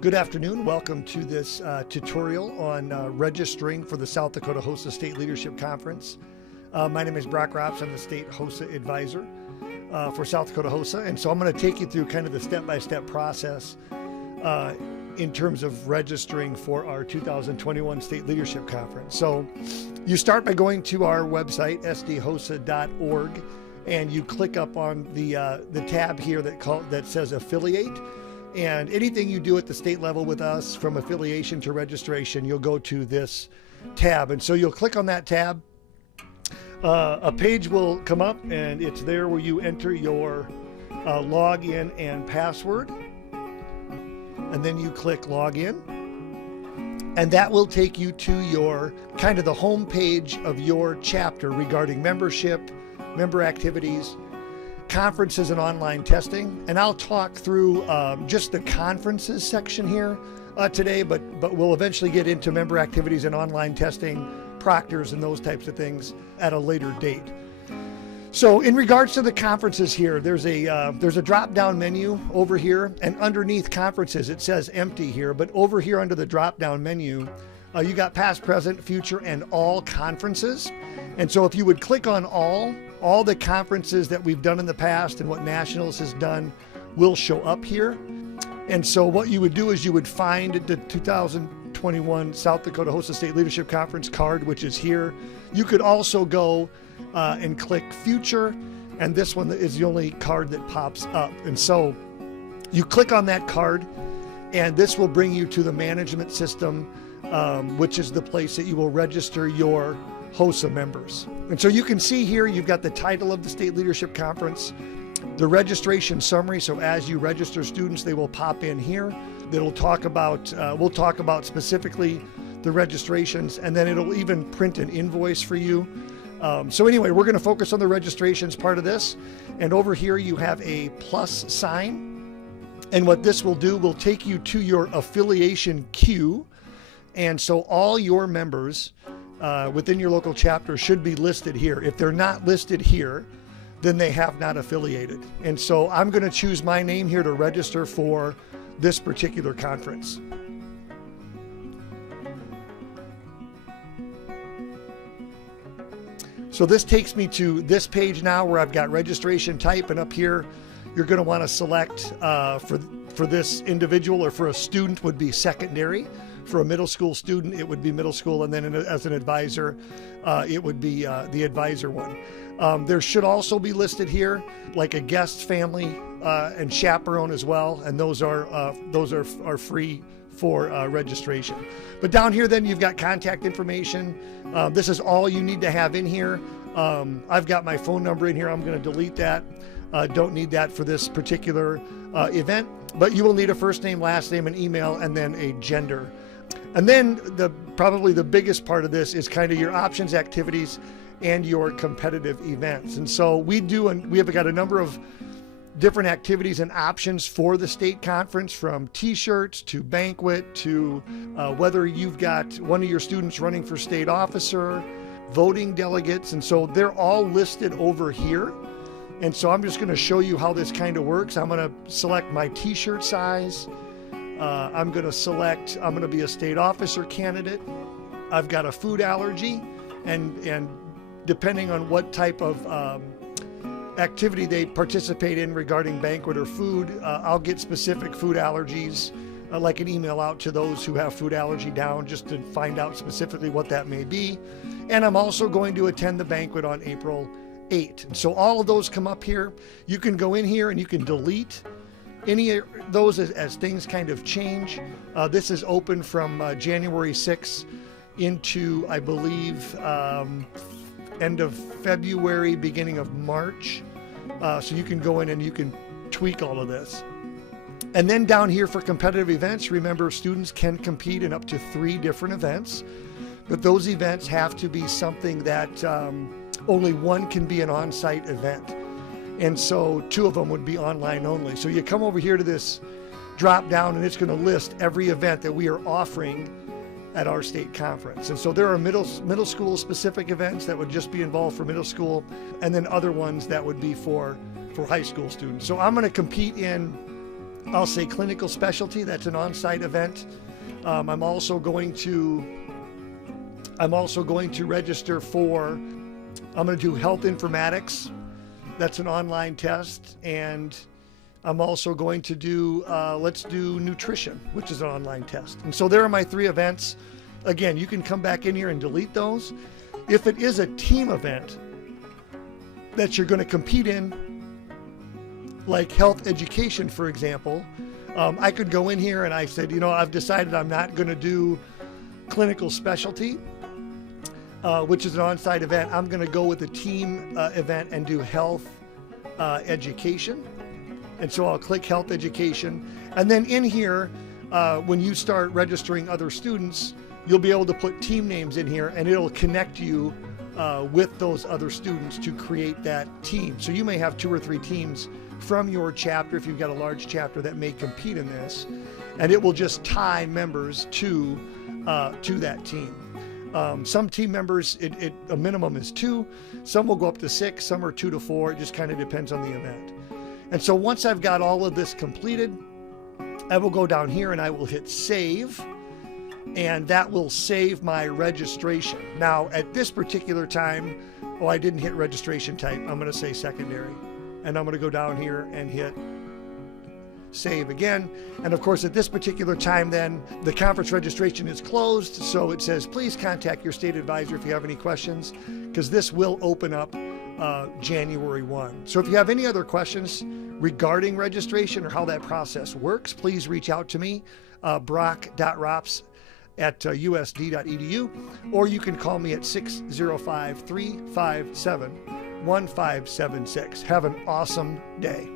Good afternoon. Welcome to this tutorial on registering for the South Dakota HOSA State Leadership Conference. My name is Brock Rops. I'm the State HOSA Advisor for South Dakota HOSA. And so I'm going to take you through kind of the step-by-step process in terms of registering for our 2021 State Leadership Conference. So you start by going to our website, sdhosa.org, and you click up on the tab here that says Affiliate. And anything you do at the state level with us, from affiliation to registration, you'll go to this tab. And so you'll click on that tab. A page will come up, and it's there where you enter your login and password. And then you click Login. And that will take you to your kind of the home page of your chapter regarding membership, member activities, conferences, and online testing. And I'll talk through just the conferences section here today, but we'll eventually get into member activities and online testing, proctors, and those types of things at a later date. So in regards to the conferences here, there's a drop-down menu over here, and underneath conferences it says empty here, but over here under the drop-down menu you got past, present, future, and all conferences. And so if you would click on all the conferences that we've done in the past and what Nationals has done will show up here. And so what you would do is you would find the 2021 South Dakota HOSA State Leadership Conference card, which is here. You could also go and click Future, and this one is the only card that pops up. And so you click on that card, and this will bring you to the management system, which is the place that you will register your HOSA members. And so you can see here, you've got the title of the State Leadership Conference, the registration summary. So as you register students, they will pop in here. That'll talk about, we'll talk about specifically the registrations, and then it'll even print an invoice for you. So anyway, we're going to focus on the registrations part of this. And over here you have a plus sign. And what this will do will take you to your affiliation queue. And so all your members within your local chapter should be listed here. If they're not listed here, then they have not affiliated. And so I'm going to choose my name here to register for this particular conference. So this takes me to this page now where I've got registration type, and up here you're going to want to select for this individual or for a student would be secondary. For a middle school student, it would be middle school, and then as an advisor, it would be the advisor one. There should also be listed here like a guest, family, and chaperone as well, and those are free for registration. But down here then you've got contact information. This is all you need to have in here. I've got my phone number in here. I'm going to delete that. Don't need that for this particular event, but you will need a first name, last name, an email, and then a gender. And then probably the biggest part of this is kind of your options, activities, and your competitive events. And so we have got a number of different activities and options for the state conference, from t-shirts to banquet to whether you've got one of your students running for state officer, voting delegates. And so they're all listed over here. And so I'm just going to show you how this kind of works. I'm going to select my t-shirt size. I'm going to be a state officer candidate. I've got a food allergy, and depending on what type of activity they participate in regarding banquet or food, I'll get specific food allergies, like an email out to those who have food allergy down, just to find out specifically what that may be. And I'm also going to attend the banquet on April 8th. And so all of those come up here. You can go in here and you can delete any of those as things kind of change. This is open from January 6th into, I believe, end of February, beginning of March. So you can go in and you can tweak all of this. And then down here for competitive events, remember students can compete in up to 3 different events, but those events have to be something that only one can be an on-site event. And so 2 of them would be online only. So you come over here to this drop down, and it's going to list every event that we are offering at our state conference. And so there are middle school specific events that would just be involved for middle school, and then other ones that would be for high school students. So I'm going to compete in I'll say clinical specialty. That's an on-site event. I'm also going to register for, I'm going to do health informatics. That's an online test. And I'm also going to do, let's do nutrition, which is an online test. And so there are my 3 events. Again, you can come back in here and delete those. If it is a team event that you're going to compete in, like health education, for example, I could go in here and I said, I've decided I'm not going to do clinical specialty, which is an on-site event. I'm going to go with a team event and do health education. And so I'll click health education. And then in here, when you start registering other students, you'll be able to put team names in here and it'll connect you with those other students to create that team. So you may have 2 or 3 teams from your chapter, if you've got a large chapter that may compete in this, and it will just tie members to that team. Some team members, a minimum is 2. Some will go up to 6. Some are 2 to 4. It just kind of depends on the event. And so once I've got all of this completed, I will go down here and I will hit save, and that will save my registration. Now at this particular time, I didn't hit registration type. I'm going to say secondary, and I'm going to go down here and hit save again. And of course, at this particular time, then the conference registration is closed. So it says, please contact your state advisor if you have any questions, because this will open up January 1. So if you have any other questions regarding registration or how that process works, please reach out to me, brock.rops@usd.edu, or you can call me at 605-357-1576. Have an awesome day.